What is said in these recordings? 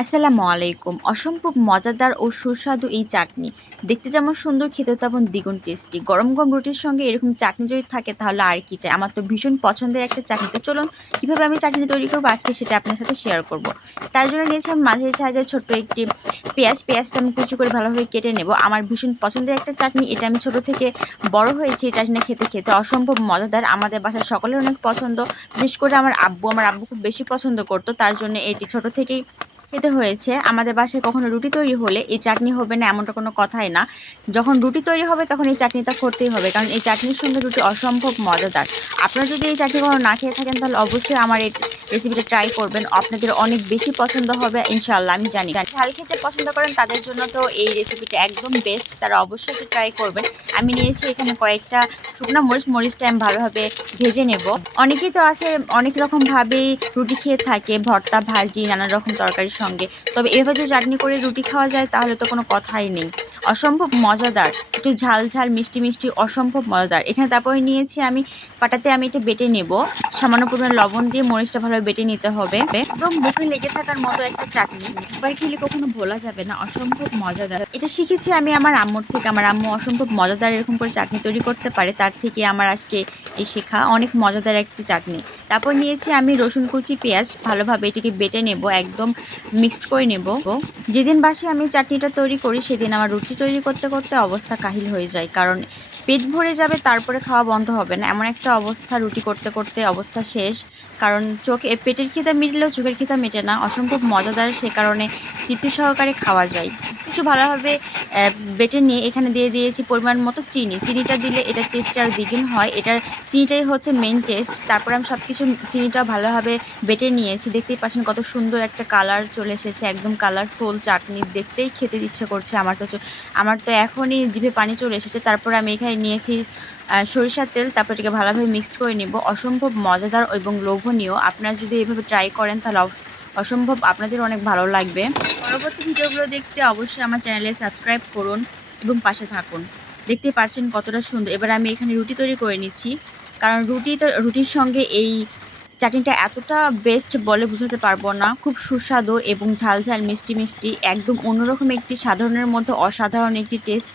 আসসালামু আলাইকুম। অসম্ভব মজাদার ও সুস্বাদু এই চাটনি। দেখতে যেমন সুন্দর, খেতেও তেমন দ্বিগুণ টেস্টি। গরম, গরম রুটির সঙ্গে এরকম চাটনি যদি থাকে তাহলে আর কি চাই? আমার তো ভীষণ পছন্দের একটা চাটনি। তো চলুন কিভাবে আমি চাটনি তৈরি করব আজকে সেটা আপনার সাথে শেয়ার করব। তার জন্য নিয়েছি আমি মাঝারি সাইজের ছোট্ট একটি পেঁয়াজ। পেঁয়াজটা আমি কুচি করে ভালোভাবে কেটে নেব। আমার ভীষণ পছন্দের একটা চাটনি। এটা আমি ছোট থেকে বড় হয়েছি এই চাটনিটা খেতে, খেতে অসম্ভব মজাদার। আমাদের বাসার সকলের অনেক পছন্দ। বিশেষ করে আমার আব্বু খুব বেশি পছন্দ করত। তার জন্য এটি ছোট থেকেই খেতে হয়েছে। আমাদের বাসায় কখনো রুটি তৈরি হলে এই চাটনি হবে না এমনটা কোনো কথাই না। যখন রুটি তৈরি হবে তখন এই চাটনিটা করতেই হবে, কারণ এই চাটনির সঙ্গে রুটি অসম্ভব মজাদার। আপনারা যদি এই চাটনি কখনো না খেয়ে থাকেন তাহলে অবশ্যই আমার এই রেসিপিটা ট্রাই করবেন। আপনাদের অনেক বেশি পছন্দ হবে ইনশাআল্লাহ, আমি জানি। ঝাল খেতে পছন্দ করেন তাদের জন্য তো এই রেসিপিটা একদম বেস্ট, তারা অবশ্যই এটা ট্রাই করবেন। আমি নিয়েছি এখানে কয়েকটা শুকনো মরিচ। মরিচটা আমি ভালোভাবে ভেজে নেব। অনেকেই তো আছে অনেক রকমভাবেই রুটি খেয়ে থাকে, ভর্তা, ভাজি, নানান রকম তরকারির সঙ্গে। তবে এভাবে যদি চাটনি করে রুটি খাওয়া যায় তাহলে তো কোনো কথাই নেই। অসম্ভব মজাদার, একটু ঝাল ঝাল মিষ্টি মিষ্টি, অসম্ভব মজাদার। এখানে তারপরে নিয়েছি আমি পাটাতে, আমি এটা বেটে নেব। সামান্য পরিমাণ লবণ দিয়ে মরিচটা ভালোভাবে বেটে নিতে হবে। একদম মুখে লেগে থাকার মতো একটা চাটনি, একবার খেলে কখনো ভোলা যাবে না। অসম্ভব মজাদার। এটা শিখেছি আমি আমার আম্মুর থেকে। আমার আম্মু অসম্ভব মজাদার এরকম করে চাটনি তৈরি করতে পারে, তার থেকে আমার আজকে এই শেখা। অনেক মজাদার একটি চাটনি। তারপর নিয়েছি আমি রসুন কুচি, পেঁয়াজ, ভালোভাবে এটিকে বেটে নেব, একদম মিক্সড করে নেব। যেদিন বাসায় আমি চাটনিটা তৈরি করি সেদিন আমার রুটি তৈরি করতে করতে অবস্থা কাহিল হয়ে যায়, কারণ পেট ভরে যাবে তারপরে খাওয়া বন্ধ হবে না, এমন একটা অবস্থা। রুটি করতে করতে অবস্থা শেষ, কারণ পেটের খিদা মিটলেও চোখের খিদা মেটে না। অসম্ভব মজাদার, সে কারণে তৃপ্তি সহকারে খাওয়া যায়। কিছু ভালোভাবে বেটে নিয়ে এখানে দিয়ে দিয়েছি পরিমাণ মতো চিনি। চিনিটা দিলে এটার টেস্টটা আরও দ্বিগুণ হয়। এটার চিনিটাই হচ্ছে মেইন টেস্ট। তারপরে আমি সব কিছু চিনিটা ভালোভাবে বেটে নিয়েছি। দেখতেই পাচ্ছেন কত সুন্দর একটা কালার চলে এসেছে, একদম কালারফুল চাটনি। দেখতেই খেতে ইচ্ছে করছে আমার তো এখনই জিভে পানি চলে এসেছে। তারপরে আমি এখানে নিয়েছি সরিষার তেল। তারপর এটাকে ভালোভাবে মিক্সড করে নেব। অসম্ভব মজাদার এবং লোভনীয়। আপনারা যদি এভাবে ট্রাই করেন তাহলে অসম্ভব আপনাদের অনেক ভালো লাগবে। পরবর্তী ভিডিওগুলো দেখতে অবশ্যই আমার চ্যানেলে সাবস্ক্রাইব করুন এবং পাশে থাকুন। দেখতেই পাচ্ছেন কতটা সুন্দর। এবার আমি এখানে রুটি তৈরি করে নিচ্ছি, কারণ রুটির সঙ্গে এই চাটনিটা এতটা বেস্ট বলে বোঝাতে পারবো না। খুব সুস্বাদু এবং ঝাল ঝাল মিষ্টি মিষ্টি, একদম অন্যরকম একটি, সাধারণের মধ্যে অসাধারণ একটি টেস্ট।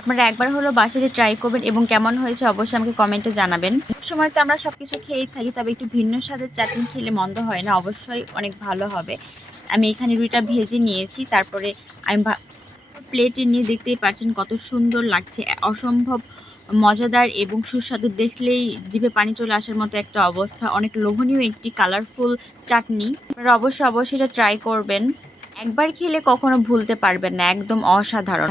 আপনারা একবার হলো বাসায় ট্রাই করবেন এবং কেমন হয়েছে অবশ্যই আমাকে কমেন্টে জানাবেন। সময় তো আমরা সবকিছু খেয়েই থাকি, তবে একটু ভিন্ন স্বাদের চাটনি খেলে মন্দ হয় না, অবশ্যই অনেক ভালো হবে। আমি এখানে রুটিটা ভেজে নিয়েছি। তারপরে আমি প্লেটে নিয়ে দেখতেই পাচ্ছেন কত সুন্দর লাগছে। অসম্ভব মজাদার এবং সুস্বাদু, দেখলেই জিভে পানি চলে আসার মতো একটা অবস্থা। অনেক লোভনীয় একটি কালারফুল চাটনি। আপনারা অবশ্যই অবশ্যই এটা ট্রাই করবেন। একবার খেলে কখনো ভুলতে পারবেন না, একদম অসাধারণ।